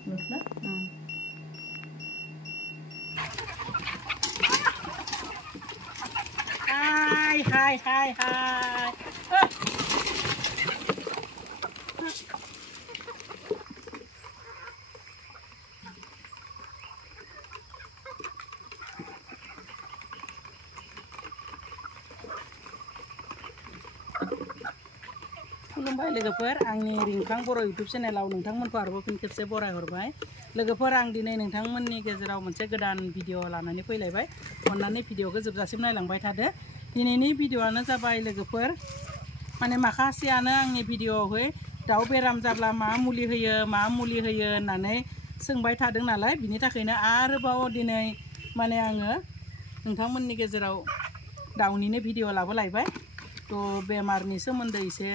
Hai. खुलुमबाय लोगोफोर आंनि रिंखां बर' YouTube चेनेलाव नोंथांमोनखौ आरोबाव फिन खेबसे बरायहरबाय लोगोफोर आं दिनै नोंथांमोननि गेजेराव मोनसे गोदान भिडिअ लानानै फैलायबाय अन्नानै भिडिअखौ जोबजासिम नायलांबाय थादो दिनैनि भिडिअआनो जाबाय लोगोफोर माने माखासेयानो आंनि भिडिअआवहाय दाउ बेराम जाब्ला मा मुलि होयो होननानै सोंबाय थादों नालाय बिनि थाखायनो आरोबाव दिनै माने आङो नोंथांमोननि गेजेराव दाउनिनो भिडिअ लाबोलायबाय तो बेमारनि सोमोन्दै एसे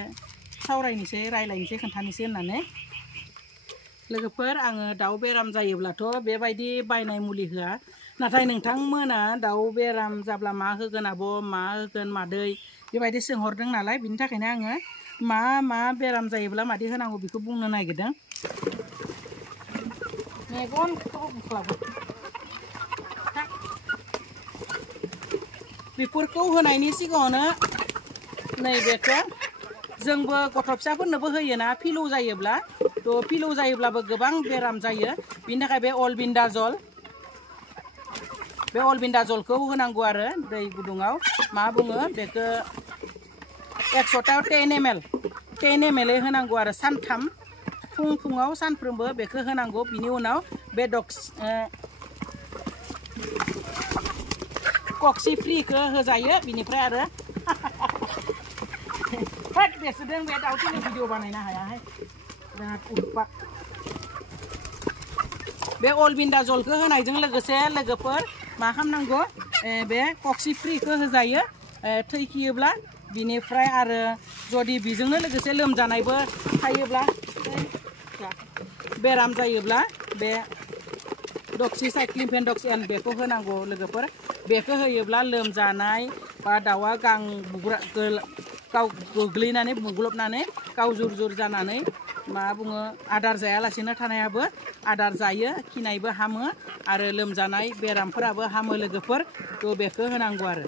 सावरायनोसै रायलायनोसै खोन्थानोसै होननानै लोगोफोर आङो दाउ बेराम जायोब्लाथ' बेबायदि बायनाय मुलि होआ नाथाय नोंथांमोना दाउ बेराम जाब्ला मा होगोन आब' मा होगोन मादै बेबायदि सोंहरदों नालाय बिनि थाखायनो आङो मा बेराम जायोब्ला मादि होनांगौ बेखौ बुंनो नागिरदों मेगनखौबो बुख्लाबो बेफोरखौ होनायनि सिगाङावनो नैबेखौ जोंबो गथ' फिसाफोरनोबो होयोना फिलौ जायोब्ला तो फिलौ जायोब्लाबो गोबां बेराम जायो बिनि थाखाय बे अलबिन्दाजलखौ होनांगौ आरो दै गुदुङाव मा बुङो बेखौ 100टायाव 10 ml होनांगौ आरो सानथाम फुङाव सानफ्रोमबो बेखौ होनांगौ बिनि उनाव बे कक्सिफ्रिखौ होजायो बिनिफ्राय आरो बेसोरजों बे दाउनि भिडिअ बानायनो हायाहाय बिराद उत्पात बे अलबिन्दाजलखौ होनायजों लोगोसे लोगोफोर मा खालामनांगौ बे कक्सिफ्रिखौ होजायो थैखियोब्ला बिनिफ्राय आरो जुदि बेजोंनो लोगोसे लोमजानायबो थायोब्ला बेराम जायोब्ला बे डक्सिसाइक्लिन फेन्डक्स एन बेखौ होनांगौ लोगोफोर बेखौ होयोब्ला लोमजानाय बा दाउआ गां बुग्रा गाव गोग्लैनानै बुग्लबनानै गाव जुर जानानै मा बुङो आदार जायालासेनो थानायाबो आदार जायो खिनायबो हामो आरो लोमजानाय बेरामफोराबो हामो लोगोफोर तो बेखौ होनांगौ आरो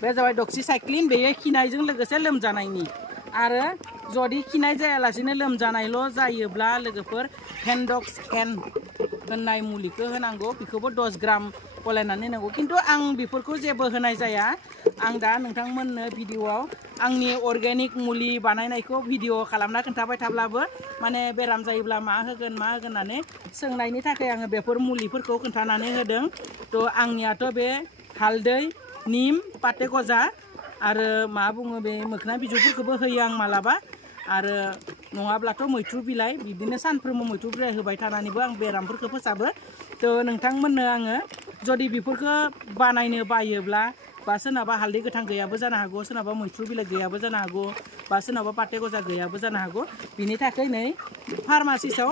बे जाबाय डक्सिसाइक्लिन बेयो खिनायजों लोगोसे लोमजानायनि आरो जुदि खिनाय जायालासेनो लोमजानायल' जायोब्ला लोगोफोर फेन्डक्स एन होननाय मुलिखौ होनांगौ बेखौबो 10 ग्राम गलायनानै होनांगौ खिन्थु आं बेफोरखौ जेबो होनाय जाया आं दा नोंथांमोननो भिडिअआव आंनि अर्गेनिक मुलि बानायनायखौ भिडिअ खालामना खोन्थाबाय थाब्लाबो माने बेराम जायोब्ला मा होगोन होननानै सोंनायनि थाखाय आङो बेफोर मुलिफोरखौ खोन्थानानै होदों तो आंनियाथ' बे हालदै निम पाते गजा आरो मा बुङो बे मोखोना बिजौफोरखौबो होयो आं मालाबा आरो नङाब्लाथ' मैथ्रु बिलाइ बिदिनो सानफ्रोमबो मैथ्रु बिलाइ होबाय थानानैबो आं बेरामफोरखौ फोसाबो तो नोंथांमोननो आङो जुदि बेफोरखौ बानायनो बायोब्ला बा सोरनाबा हालदै गोथां गैयाबो जानो हागौ सोरनाबा मैथ्रु बिलाइ गैयाबो जानो हागौ बा सोरनाबा पाते गजा गैयाबो जानो हागौ बिनि थाखाय नै फार्मासिसाव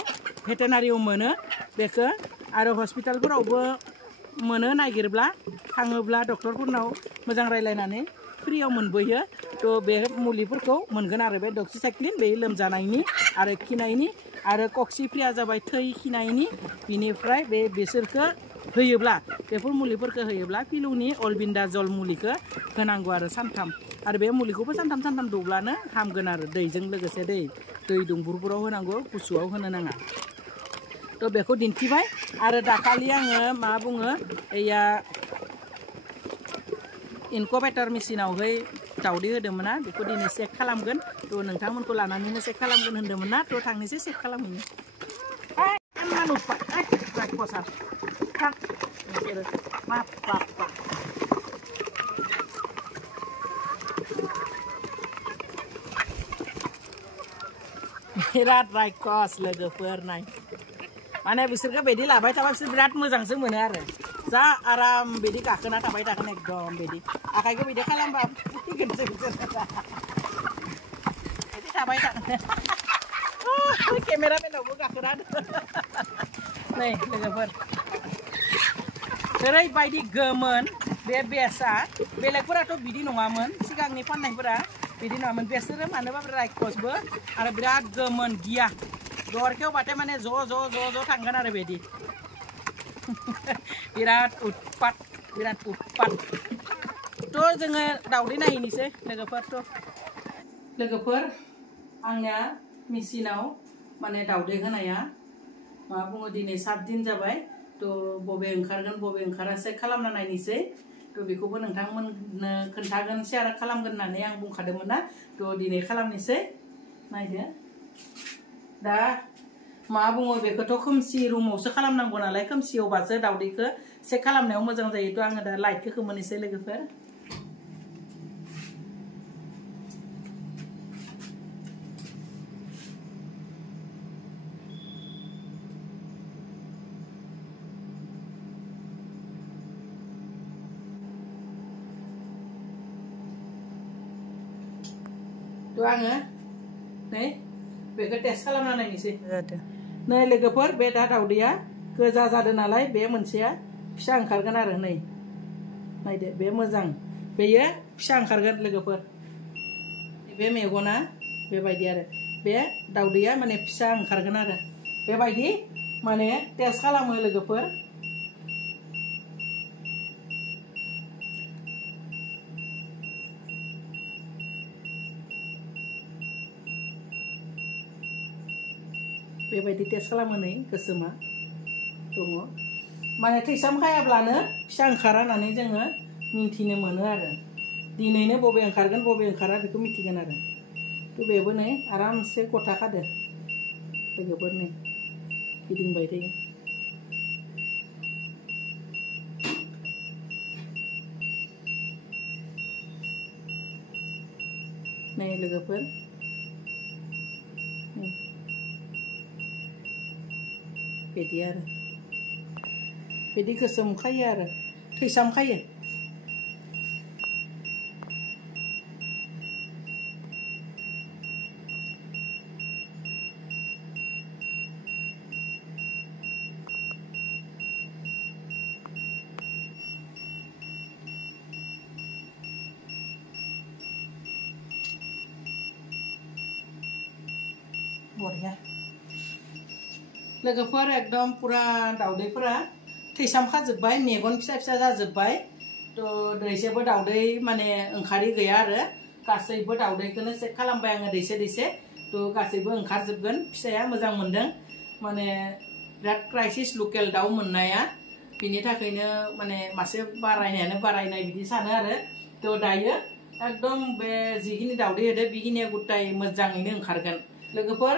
भेटेनारियाव मोनो बेखौ आरो हस्पिटालफोरावबो मोनो नागिरब्ला थाङोब्ला डक्टरफोरनाव मोजां रायलायनानै फ्रियाव मोनबोयो तो बे मुलिफोरखौ मोनगोन आरो बे डक्सिसाइक्लिन बे लोमजानायनि आरो खिनायनि आरो कक्सिफ्रिया जाबाय थै खिनायनि बिनिफ्राय बेसोरखौ होयोब्ला बेफोर मुलिफोरखौ होयोब्ला फिलौनि अलबिन्दाजल मुलिखौ होनांगौ आरो सानथाम आरो बे मुलिखौबो सानथाम दौब्लानो हामगोन आरो दैजों लोगोसे दै दुंबुरफोराव होनांगौ गुसुआव होनो नाङा तो बेखौ दिन्थिबाय आरो दाखालि आङो मा बुङो एया इनकुबेटर मेसिनावहाय दाउदै होदोंमोन ना बेखौ दिनै चेक खालामगोन तो नोंथांमोनखौ लानानैनो चेक खालामगोन होन्दोंमोन ना तो थांनोसै चेक खालामहैनो बिराद रायकस लोगोफोर नाय माने बिसोरखौ बिदि लाबाय थाबा बिसोर बिराद मोजांसो मोनो आरो जा आराम बिदि गाखोना थाबाय थागोन एकदम बिदि आखाइखौ बिदि खालामबा फैगोनसो बिसोर बिदि थाबाय थागोन केमेरामेनावबो गाखोना नै लोगोफोर ओरैबायदि गोमोन बे बेसआ बेलेगफोराथ' बिदि नङामोन सिगांनि फाननायफोरा बिदि नङामोन बेसोरो मानोबा रायकसबो आरो बिराद गोमोन गिया दरखेव बाथाय माने ज' थांगोन आरो बेदि बिराद उत्पात तो जोङो दावदै नायनोसै लोगोफोर आंनिया मेसिनाव माने दावदै होनाया मा बुङो दिनै 7 दिन जाबाय तो बबे ओंखारगोन बबे ओंखारा चेक खालामना नायनोसै तो बेखौबो नोंथांमोननो खोन्थागोन शेयार खालामगोन होननानै आं बुंखादोंमोन ना तो दिनै खालामनोसै नायदो दा मा बुङो बेखौथ' खोमसि रुमावसो खालामनांगौ नालाय खोमसियावबासो दावदैखौ चेक खालामनायाव मोजां जायो तो आङो दा लाइटखौ खोमोनोसै लोगोफोर तो आङो नै बेखौ टेस्ट खालामना नायनोसै नै लोगोफोर बे दा दावदैया गोजा जादों नालाय बे मोनसेया फिसा ओंखारगोन आरो नै नायदो बे मोजां बेयो फिसा ओंखारगोन लोगोफोर बे मेगना बेबायदि आरो बे दावदैया माने फिसा ओंखारगोन आरो बेबायदि माने टेस्ट खालामो लोगोफोर बेबायदि टेस्ट खालामो नै गोसोमा दङ माने थैसाम खायाब्लानो फिसा ओंखारा होननानै जोङो मिन्थिनो मोनो आरो दिनैनो बबे ओंखारगोन बबे ओंखारा बेखौ मिथिगोन आरो तो बेबो नै आरामसे गथा खादो लोगोफोर नै गिदिंबाय थायो नै लोगोफोर बेदि आरो बेदि गोसोम खायो आरो थैसाम खायो बरिया लोगोफोर एकदम पुरा दावदैफोरा थैसाम खाजोब्बाय मेगन फिसा जाजोब्बाय तो दैसेबो दावदै माने ओंखारि गैया आरो गासैबो दावदैखौनो चेक खालामबाय आङो दैसे तो गासैबो ओंखारजोबगोन फिसाया मोजां मोनदों माने बिराद क्राइसिस लकेल दाउ मोननाया बिनि थाखायनो माने मासे बारायनायानो बारायनाय बिदि सानो आरो तो दायो एकदम बे जिखिनि दावदै होदो बिखिनिया गुटाय मोजाङैनो ओंखारगोन लोगोफोर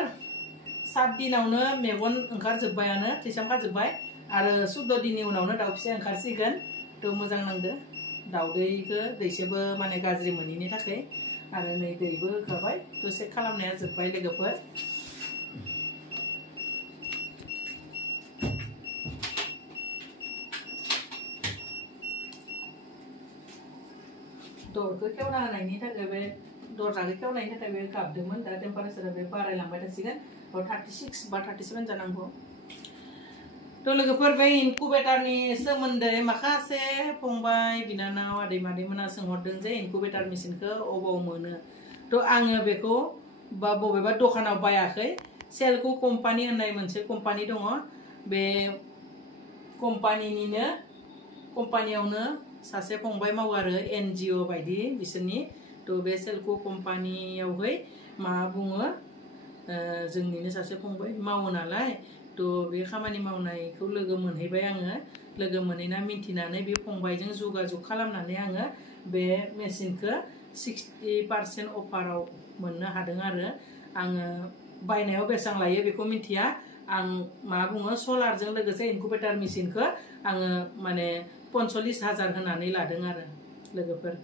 7 दिनावनो मेगन ओंखारजोब्बायानो थैसाम खाजोब्बाय आरो 14 दिननि उनावनो दाउ फिसा ओंखारसिगोन तो मोजां नांदो दावदैखौ दैसेबो माने गाज्रि मोनैनि थाखाय आरो नै दैबो होखाबाय तो चेक खालामनाया जोब्बाय लोगोफोर दरखौ खेवना होनायनि थाखाय बे दरजाखौ खेवनायनि थाखाय बे गाबदोंमोन दा टेम्पारेचारा बे बारायलांबाय थासिगोन 36 बा 37 जानांगौ तो लोगोफोर बे इनकुबेटरनि सोमोन्दै माखासे फंबाय बिनानाव आदै मादैमोना सोंहरदों जे इनकुबेटर मेसिनखौ अबाव मोनो तो आङो बेखौ बा बबेबा दखानाव बायाखै सेलको कम्पानि होननाय मोनसे कम्पानि दङ बे कम्पानियावनो सासे फंबाय मावो आरो NGO बायदि बिसोरनि तो बे सेलको कम्पानियावहाय मा बुङो जोंनिनो सासे फंबाय मावो नालाय तो बे खामानि मावनायखौ लोगो मोनहैबाय आङो लोगो मोनहैना मिन्थिनानै बे फंबायजों जगाजग खालामनानै आङो बे मेसिनखौ 60% अफाराव मोननो हादों आरो आङो बायनायाव बेसेबां लायो बेखौ मिथिया आं मा बुङो सलारजों लोगोसे इनकुबेटर मेसिनखौ आङो माने 45,000 होनानै लादों आरो लोगोफोर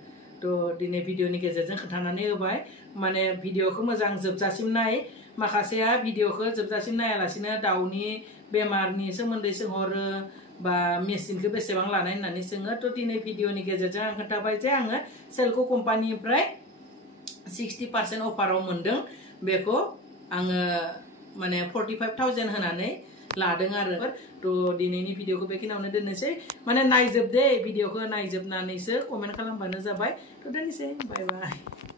तो दिनै भिडिअनि गेजेरजों खोन्थानानै होबाय माने भिडिअखौ मोजां जोबजासिम नाय माखासेया भिडिअखौ जोबजासिम नायालासिनो दाउनि बेमारनि सोमोन्दै सोंहरो बा मेसिनखौ बेसेबां लानाय होननानै सोङो तो दिनै भिडिअनि गेजेरजों आं खोन्थाबाय जे आङो सेलको कम्पानिनिफ्राय 60% अफाराव मोनदों बेखौ आङो माने 45,000 होनानै लादों आरो तो दिनैनि भिडिअखौ बेखिनियावनो दोननोसै माने नायजोब दे भिडिअखौ नायजोबनानैसो कमेन्ट खालामबानो जाबाय तो दोननोसै बाय बाय